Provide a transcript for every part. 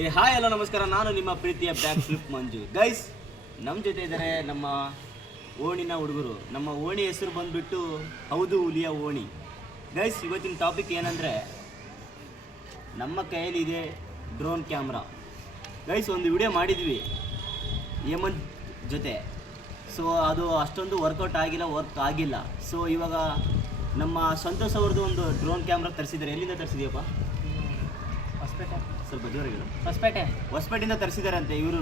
ಏ, hi, hello, ನಮಸ್ಕಾರ. ನಾನು ನಿಮ್ಮ ಪ್ರೀತಿಯ ಬ್ಯಾಕ್ ಫ್ಲಿಪ್ ಮಂಜು. ಗೈಸ್ ನಮ್ಮ ಜೊತೆ ಇದ್ದಾರೆ ನಮ್ಮ ಓಣಿನ ಹುಡುಗರು. ನಮ್ಮ ಓಣಿ ಹೆಸರು ಬಂದ್ಬಿಟ್ಟು ಹೌದು ಹುಲಿಯ ಓಣಿ. ಗೈಸ್ ಇವತ್ತಿನ ಟಾಪಿಕ್ ಏನಂದರೆ ನಮ್ಮ ಕೈಯಲ್ಲಿದೆ ಡ್ರೋನ್ ಕ್ಯಾಮ್ರಾ ಗೈಸ್ ಒಂದು ವಿಡಿಯೋ ಮಾಡಿದ್ವಿ ಹೇಮಂತ್ ಜೊತೆ. ಸೊ ಅದು ಅಷ್ಟೊಂದು ವರ್ಕೌಟ್ ಆಗಿಲ್ಲ ವರ್ಕ್ ಆಗಿಲ್ಲ. ಸೊ ಇವಾಗ ನಮ್ಮ ಸಂತೋಷ್ ಅವ್ರದ್ದು ಒಂದು ಡ್ರೋನ್ ಕ್ಯಾಮ್ರಾ ತರಿಸಿದ್ದಾರೆ. ಎಲ್ಲಿಂದ ತರಿಸಿದ್ಯಪ್ಪ? ಹೊಸಪೇಟೆ. ಸ್ವಲ್ಪ ಜೋರಾಗಿಲ್ಲ ಹೊಸಪೇಟೆ. ಹೊಸಪೇಟೆಯಿಂದ ತರಿಸಿದಾರಂತೆ ಇವರು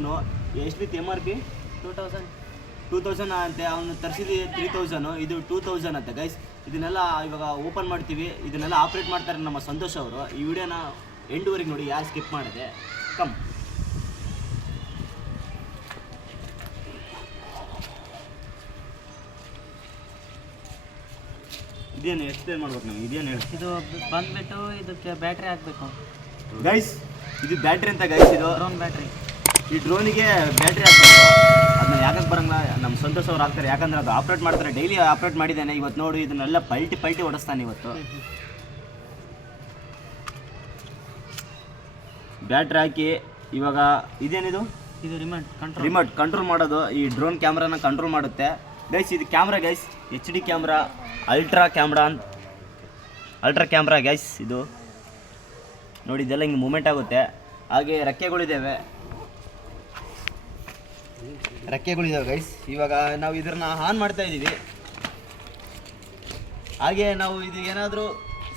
ಎಷ್ಟಿತ್ತು M R P two thousand two thousand ಅಂತೆ ಅವನು ತರ್ಸಿದಿ ತ್ರೀ ತೌಸಂಡು ಇದು ಟೂ ತೌಸಂಡ್ ಅಂತೆ ಗೈಸ್ ಇದನ್ನೆಲ್ಲ ಇವಾಗ ಓಪನ್ ಮಾಡ್ತೀವಿ. ಇದನ್ನೆಲ್ಲ ಆಪ್ರೇಟ್ ಮಾಡ್ತಾರೆ ನಮ್ಮ ಸಂತೋಷ್ ಅವರು. ಈ ವಿಡಿಯೋನ ಎಂಡುವರೆಗೆ ನೋಡಿ ಯಾರು ಸ್ಕಿಪ್ ಮಾಡಿದೆ. ಕಮ್ ಇದೇನು ಎಕ್ಸ್ಪ್ಲೇನ್ ಮಾಡ್ಬೇಕು ನಮ್ಗೆ? ಇದೇನು ಹೇಳಿ? ಇದು ಬಂದ್ಬಿಟ್ಟು ಇದಕ್ಕೆ ಬ್ಯಾಟ್ರಿ ಹಾಕ್ಬೇಕು. ಗೈಸ್ ಇದು ಬ್ಯಾಟ್ರಿ ಅಂತ ಗೈಸ್ ಇದು ಡ್ರೋನ್ ಬ್ಯಾಟ್ರಿ. ಈ ಡ್ರೋನಿಗೆ ಬ್ಯಾಟ್ರಿ ಹಾಕ್ಬೇಕು ಅದನ್ನ ಯಾಕಂತ ಬರಂಗಿಲ್ಲ ನಮ್ಮ ಸಂತೋಷ ಅವ್ರು ಹಾಕ್ತಾರೆ. ಯಾಕಂದ್ರೆ ಅದು ಆಪ್ರೇಟ್ ಮಾಡ್ತಾರೆ. ಡೈಲಿ ಆಪ್ರೇಟ್ ಮಾಡಿದ್ದಾನೆ. ಇವತ್ತು ನೋಡಿ ಇದನ್ನೆಲ್ಲ ಪಲ್ಟಿ ಪಲ್ಟಿ ಓಡಿಸ್ತಾನೆ ಇವತ್ತು. ಬ್ಯಾಟ್ರಿ ಹಾಕಿ ಇವಾಗ ಇದೇನಿದು? ಇದು ರಿಮೋಟ್ ಕಂಟ್ರೋಲ್ ರಿಮೋಟ್ ಕಂಟ್ರೋಲ್ ಮಾಡೋದು. ಈ ಡ್ರೋನ್ ಕ್ಯಾಮ್ರಾನ ಕಂಟ್ರೋಲ್ ಮಾಡುತ್ತೆ. ಗೈಸ್ ಇದು camera guys H D camera ultra camera ಅಂತ ಅಲ್ಟ್ರಾ ಕ್ಯಾಮ್ರಾ ಗೈಸ್ ಇದು. ನೋಡಿ, ಇದೆಲ್ಲ ಹಿಂಗೆ ಮೂಮೆಂಟ್ ಆಗುತ್ತೆ. ಹಾಗೆ ರೆಕ್ಕೆಗಳಿದ್ದಾವೆ ರೆಕ್ಕೆಗಳಿದ್ದಾವೆ ಗೈಸ್ ಇವಾಗ ನಾವು ಇದನ್ನ ಆನ್ ಮಾಡ್ತಾ ಇದ್ದೀವಿ. ಹಾಗೆ ನಾವು ಇದು ಏನಾದರೂ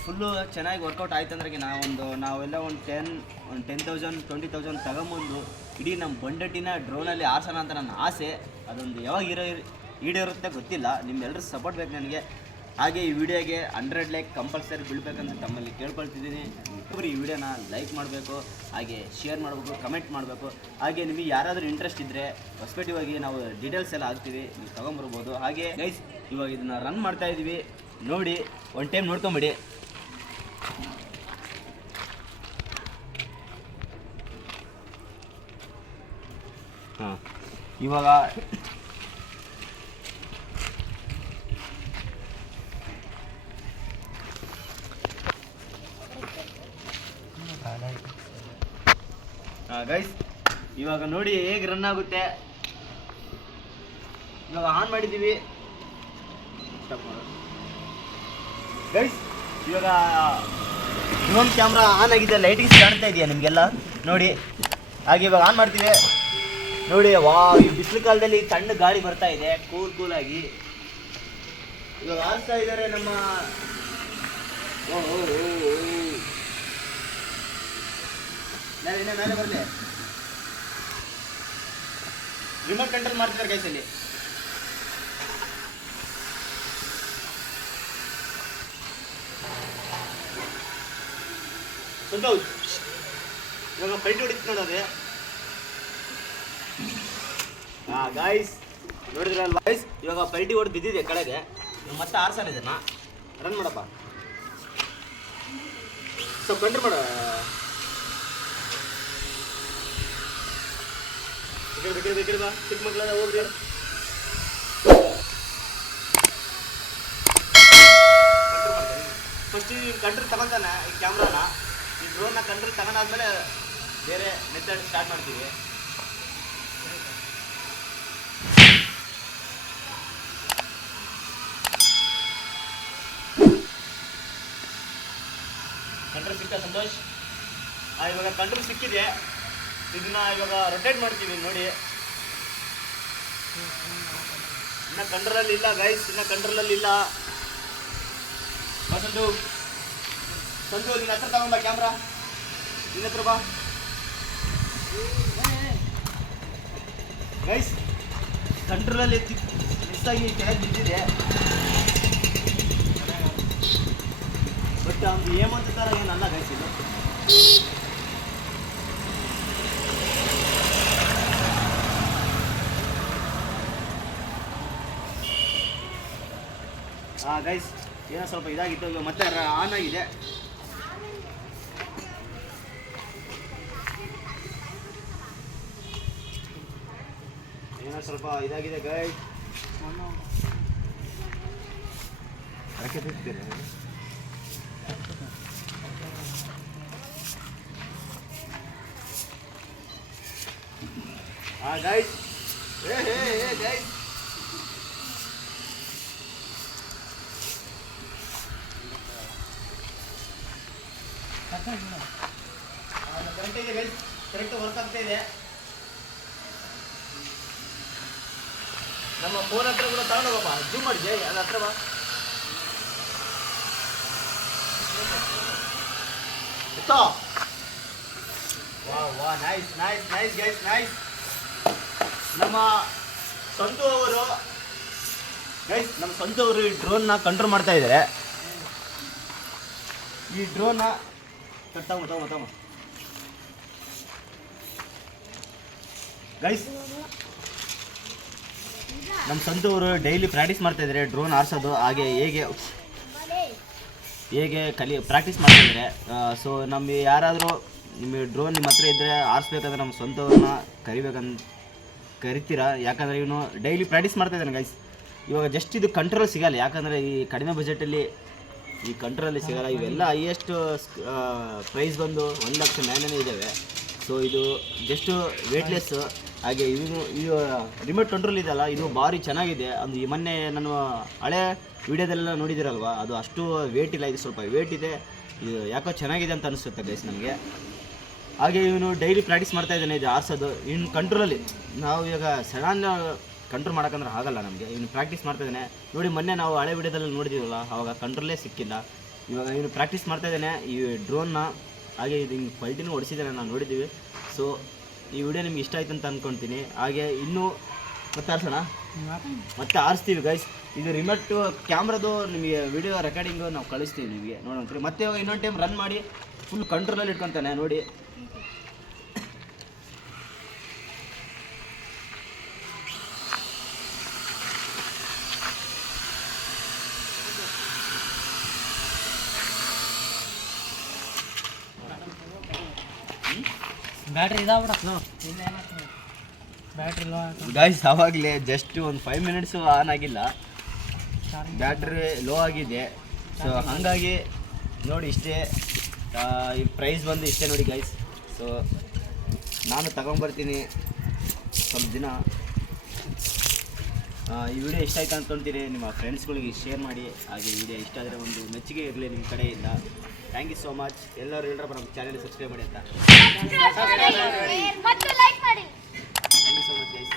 ಫುಲ್ಲು ಚೆನ್ನಾಗಿ ವರ್ಕೌಟ್ ಆಯ್ತು ಅಂದ್ರೆ ನಾವೊಂದು, ನಾವೆಲ್ಲ ಒಂದು ಟೆನ್ ಒಂದು ಟೆನ್ ತೌಸಂಡ್ ಟ್ವೆಂಟಿ ತೌಸಂಡ್ ತಗೊಂಬಂದು ಇಡೀ ನಮ್ಮ ಬಂಡಟ್ಟಿನ ಡ್ರೋನಲ್ಲಿ ಆರ್ಸೋಣ ಅಂತ ನನ್ನ ಆಸೆ. ಅದೊಂದು ಯಾವಾಗ ಇರೋ ಈಡೇರುತ್ತೆ ಗೊತ್ತಿಲ್ಲ. ನಿಮ್ಮೆಲ್ಲರೂ ಸಪೋರ್ಟ್ ಬೇಕು ನನಗೆ. ಹಾಗೆ ಈ ವಿಡಿಯೋಗೆ ಹಂಡ್ರೆಡ್ ಲೈಕ್ ಕಂಪಲ್ಸರಿ ಬೀಳ್ಬೇಕಂತ ತಮ್ಮಲ್ಲಿ ಕೇಳ್ಕೊಳ್ತಿದ್ದೀನಿ. ಒಬ್ಬರು ಈ ವಿಡಿಯೋನ ಲೈಕ್ ಮಾಡಬೇಕು, ಹಾಗೆ ಶೇರ್ ಮಾಡಬೇಕು, ಕಮೆಂಟ್ ಮಾಡಬೇಕು. ಹಾಗೆ ನಿಮಗೆ ಯಾರಾದರೂ ಇಂಟ್ರೆಸ್ಟ್ ಇದ್ದರೆ ಹೊಸ್ಪೆಟಿವ್ ಆಗಿ ನಾವು ಡೀಟೇಲ್ಸ್ ಎಲ್ಲ ಹಾಕ್ತೀವಿ, ನೀವು ತೊಗೊಂಬರ್ಬೋದು. ಹಾಗೆ ಗೈಸ್ ಇವಾಗ ಇದನ್ನ ರನ್ ಮಾಡ್ತಾ ಇದ್ದೀವಿ ನೋಡಿ ಒನ್ ಟೈಮ್ ನೋಡ್ಕೊಂಬಿಡಿ. ಹಾಂ. ಇವಾಗ ಗೈಸ್ ಇವಾಗ ನೋಡಿ ಹೇಗೆ ರನ್ ಆಗುತ್ತೆ. ಇವಾಗ ಆನ್ ಮಾಡಿದ್ದೀವಿ. ಗೈಸ್ ಇವಾಗ ಇನ್ನೊಂದು ಕ್ಯಾಮ್ರಾ ಆನ್ ಆಗಿದೆ ಲೈಟಿಂಗ್ಸ್ ಕಾಣ್ತಾ ಇದೆಯಾ ನಿಮಗೆಲ್ಲ? ನೋಡಿ, ಹಾಗೆ ಇವಾಗ ಆನ್ ಮಾಡ್ತೀವಿ. ನೋಡಿ, ವಾ, ಈ ಬಿಸಿಲು ಕಾಲದಲ್ಲಿ ತಣ್ಣ ಗಾಳಿ ಬರ್ತಾ ಇದೆ ಕೂಲ್ ಕೂಲಾಗಿ ಇವಾಗ ಆರಿಸ್ತಾ ಇದ್ದಾರೆ ನಮ್ಮ ಓ ಓ. ಓ. ಮೇಲೆ ಬರಲಿ. ರಿಮೋಟ್ ಕಂಟ್ರೋಲ್ ಮಾಡ್ತಿದ್ದಾರೆ ಕೈಸಲ್ಲಿ ಸಂತೋಷ್ ಇವಾಗ ಪಲ್ಟಿ ಹೊಡಿತು ನೋಡೋದೆ ಹಾ ಗಾಯ್ಸ್ ನೋಡಿದ್ರಲ್ವಾ? ಗಾಯ್ಸ್ ಇವಾಗ ಪಲ್ಟಿ ಹೊಡೆದು ಬಿದ್ದಿದೆ ಇವಾಗ ಮತ್ತೆ ಆರ್ಸಾರ ಇದನ್ನ ರನ್ ಮಾಡಪ್ಪ. ಸ್ವಲ್ಪ ಕಂಟ್ರೋಲ್ ಮಾಡ. ಈ ಕಡೆ ಬಾ, ಚಿಕ್ಕ ಮಕ್ಕಳೆಲ್ಲ ಹೋಗ್ರಿ. ಫಸ್ಟ್ ಈ ಕಂಟ್ರೋಲ್ ತಗೊಂತಾನೆ ಈ ಕ್ಯಾಮ್ರಾನ ಈ ಡ್ರೋನ್ನ ಕಂಟ್ರೋಲ್ ತಗೊಂಡಾದ್ಮೇಲೆ ಬೇರೆ ಮೆಥಡ್ ಸ್ಟಾರ್ಟ್ ಮಾಡ್ತೀವಿ. ಕಂಟ್ರೋಲ್ ಸಿಕ್ಕ ಸಂತೋಷ್? ಇವಾಗ ಕಂಟ್ರೋಲ್ ಸಿಕ್ಕಿದೆ. ಇದನ್ನ ಇವಾಗ ರೊಟೇಟ್ ಮಾಡ್ತೀವಿ, ನೋಡಿ. ಇನ್ನ ಕಂಟ್ರೋಲಲ್ಲಿ ಇಲ್ಲ ಗೈಸ್ ಇನ್ನ ಕಂಟ್ರೋಲಲ್ಲಿ ಇಲ್ಲ. ಮತ್ತೊಂದು ತಂದು ನಿನ್ನ ಹತ್ರ ತಗೊಂಡ ಕ್ಯಾಮ್ರಾ ನಿನ್ನ ಹತ್ರ ಬಾ. ಗೈಸ್ ಕಂಟ್ರೋಲಲ್ಲಿ ಮಿಸ್ ಆಗಿ ಕೆಳಗೆ ಬಿದ್ದಿದೆ. ಬಟ್ ಅವ್ನು ಏಮಂತ ಥರ ಏನಲ್ಲ ಗೈಸ್ ಇದು. ಗೈಸ್ ಏನೋ ಸ್ವಲ್ಪ ಇದಾಗಿತ್ತು. ಇವಾಗ ಮತ್ತೆ ಆನ್ ಆಗಿದೆ. ಏನೋ ಸ್ವಲ್ಪ ಇದಾಗಿದೆ ಗೈಸ್ ಅದಕ್ಕೆ ಬಿಡ್ತೀರಾ? ಹಾಂ ಗೈಸ್ ಏ ಹೇ ಹೇ ಗೈಸ್ ಕರೆಕ್ಟ್ ಇದೆ ಗೈಸ್ ಕರೆಕ್ಟ್ ವರ್ಕ್ ಆಗ್ತಾ ಇದೆ ನಮ್ಮ ಫೋನ್ ಹತ್ರ ಕೂಡ ತಗೊಂಡು ಹೋಗಪ್ಪ. ಜೂಮ್ ಮಾಡಿ, ಜೈ ಅದ್ರ ಹತ್ರ ಬಾ. ವಾ ವಾ nice nice nice guys nice ನಮ್ಮ ಸಂತು ಅವರು ಗೈಸ್ ನಮ್ಮ ಸಂತು ಅವರು ಈ ಡ್ರೋನ್ನ ಕಂಟ್ರೋಲ್ ಮಾಡ್ತಾ ಇದ್ದಾರೆ ಈ ಡ್ರೋನ್ನ ತಮ್ಮ ತಮ್ಮ ತಮ್ಮ ಗೈಸ್ ನಮ್ಮ ಸಂತು ಅವರು ಡೈಲಿ ಪ್ರಾಕ್ಟೀಸ್ ಮಾಡ್ತಾ ಇದ್ದಾರೆ ಡ್ರೋನ್ ಆರಿಸೋದು, ಹಾಗೆ ಹೇಗೆ ಹೇಗೆ ಕಲಿ ಪ್ರಾಕ್ಟೀಸ್ ಮಾಡ್ತಾ ಇದ್ದಾರೆ ಸೊ ನಮಗೆ ಯಾರಾದರೂ ನಿಮಗೆ ಡ್ರೋನ್ ನಿಮ್ಮ ಹತ್ರ ಇದ್ದರೆ ಆರಿಸ್ಬೇಕಾದ್ರೆ ನಮ್ಮ ಸ್ವಂತವ್ರನ್ನ ಕರಿಬೇಕಂತ ಕರಿತೀರಾ? ಯಾಕಂದರೆ ಇವನು ಡೈಲಿ ಪ್ರಾಕ್ಟೀಸ್ ಮಾಡ್ತಾ ಇದ್ದಾನೆ ಗೈಸ್ ಇವಾಗ ಜಸ್ಟ್ ಇದು ಕಂಟ್ರೋಲ್ ಸಿಗಲ್ಲ, ಯಾಕಂದರೆ ಈ ಕಡಿಮೆ ಬಜೆಟಲ್ಲಿ ಈ ಕಂಟ್ರಲ್ಲಿ ಸಿಗಲ್ಲ. ಇವೆಲ್ಲ ಹೈಯೆಸ್ಟ್ ಪ್ರೈಸ್ ಬಂದು ಒಂದು ಲಕ್ಷ ಮೇಲೇ ಇದ್ದಾವೆ ಸೊ ಇದು ಜಸ್ಟ್ ವೇಟ್ಲೆಸ್ ಹಾಗೆ ಇವನು ಇದು ರಿಮೋಟ್ ಕಂಟ್ರೋಲ್ ಇದೆಯಲ್ಲ, ಇದು ಭಾರಿ ಚೆನ್ನಾಗಿದೆ. ಅದು ಈ ಮೊನ್ನೆ ನಾನು ಹಳೆ ವಿಡಿಯೋದಲ್ಲೆಲ್ಲ ನೋಡಿದಿರಲ್ವಾ? ಅದು ಅಷ್ಟು ವೇಟ್ ಇಲ್ಲ, ಇದು ಸ್ವಲ್ಪ ವೇಟ್ ಇದೆ. ಇದು ಯಾಕೋ ಚೆನ್ನಾಗಿದೆ ಅಂತ ಅನಿಸುತ್ತೆ ಗೈಸ್ ನಮಗೆ. ಹಾಗೆ ಇವನು ಡೈಲಿ ಪ್ರಾಕ್ಟೀಸ್ ಮಾಡ್ತಾ ಇದ್ದಾನೆ, ಇದು ಆರ್ಸೋದು ಇನ್ನು ಕಂಟ್ರೋಲಲ್ಲಿ ನಾವು ಇವಾಗ ಸಡನ್ ಕಂಟ್ರೋಲ್ ಮಾಡೋಕ್ಕಂದ್ರೆ ಆಗಲ್ಲ ನಮಗೆ. ಇವನು ಪ್ರಾಕ್ಟೀಸ್ ಮಾಡ್ತಾ ಇದ್ದಾನೆ ನೋಡಿ, ಮೊನ್ನೆ ನಾವು ಹಳೆ ವಿಡಿಯೋದಲ್ಲಿ ನೋಡಿದ್ದೀವಲ್ಲ ಆವಾಗ ಕಂಟ್ರೋಲೇ ಸಿಕ್ಕಿಲ್ಲ. ಇವಾಗ ಇವನು ಪ್ರಾಕ್ಟೀಸ್ ಮಾಡ್ತಾ ಇದ್ದಾನೆ ಈ ಡ್ರೋನ್ನ ಹಾಗೆ ಇದು ಹಿಂಗೆ ಪಲ್ಟಿನೂ ಹೊಡಿಸಿದ್ದಾನೆ ನಾವು ನೋಡಿದ್ದೀವಿ ಸೊ ಈ ವಿಡಿಯೋ ನಿಮ್ಗೆ ಇಷ್ಟ ಆಯ್ತು ಅಂತ ಅಂದ್ಕೊಳ್ತೀನಿ ಹಾಗೆ ಇನ್ನೂ ಮತ್ತೆ ಆರ್ಸೋಣ? ಮತ್ತೆ ಆರಿಸ್ತೀವಿ ಗೈಸ್ ಇದು ರಿಮೋಟ್ ಕ್ಯಾಮ್ರದು ನಿಮಗೆ ವಿಡಿಯೋ ರೆಕಾರ್ಡಿಂಗು ನಾವು ಕಳಿಸ್ತೀವಿ ನಿಮಗೆ. ನೋಡೋಣ ಮತ್ತೆ ಇವಾಗ ಇನ್ನೊಂದು ಟೈಮ್ ರನ್ ಮಾಡಿ ಫುಲ್ ಕಂಟ್ರೋಲಲ್ಲಿ ಇಟ್ಕೊತಾನೆ, ನೋಡಿ. ಬ್ಯಾಟ್ರಿ ಇದಾವ ಬ್ಯಾಟ್ರಿ ಲೋ ಗಾಯ್ಸ್ ಆವಾಗಲೇ ಜಸ್ಟ್ ಒಂದು ಫೈವ್ ಮಿನಿಟ್ಸು ಆನ್ ಆಗಿಲ್ಲ. ಬ್ಯಾಟ್ರಿ ಲೋ ಆಗಿದೆ. ಸೊ ಹಾಗಾಗಿ ನೋಡಿ ಇಷ್ಟೇ ಈ ಪ್ರೈಸ್ ಬಂದು ಇಷ್ಟೇ ನೋಡಿ ಗೈಸ್ ಸೊ ನಾನು ತಗೊಂಬರ್ತೀನಿ. ಸ್ವಲ್ಪ ದಿನ. ಈ ವಿಡಿಯೋ ಇಷ್ಟ ಆಯ್ತು ಅಂದ್ಕೊಳ್ತೀರಿ ನಿಮ್ಮ ಫ್ರೆಂಡ್ಸ್ಗಳಿಗೆ ಶೇರ್ ಮಾಡಿ. ಹಾಗೆ ವಿಡಿಯೋ ಇಷ್ಟ ಆದರೆ ಒಂದು ಮೆಚ್ಚುಗೆ ಇರಲಿ ನಿಮ್ಮ ಕಡೆಯಿಂದ. ಥ್ಯಾಂಕ್ ಯು ಸೋ ಮಚ್ ಎಲ್ಲರೂ ಎಲ್ಲರೂ ನಮ್ಮ ಚಾನಲ್ ಸಬ್ಸ್ಕ್ರೈಬ್ ಮಾಡಿ ಅಂತ. Thank you so much guys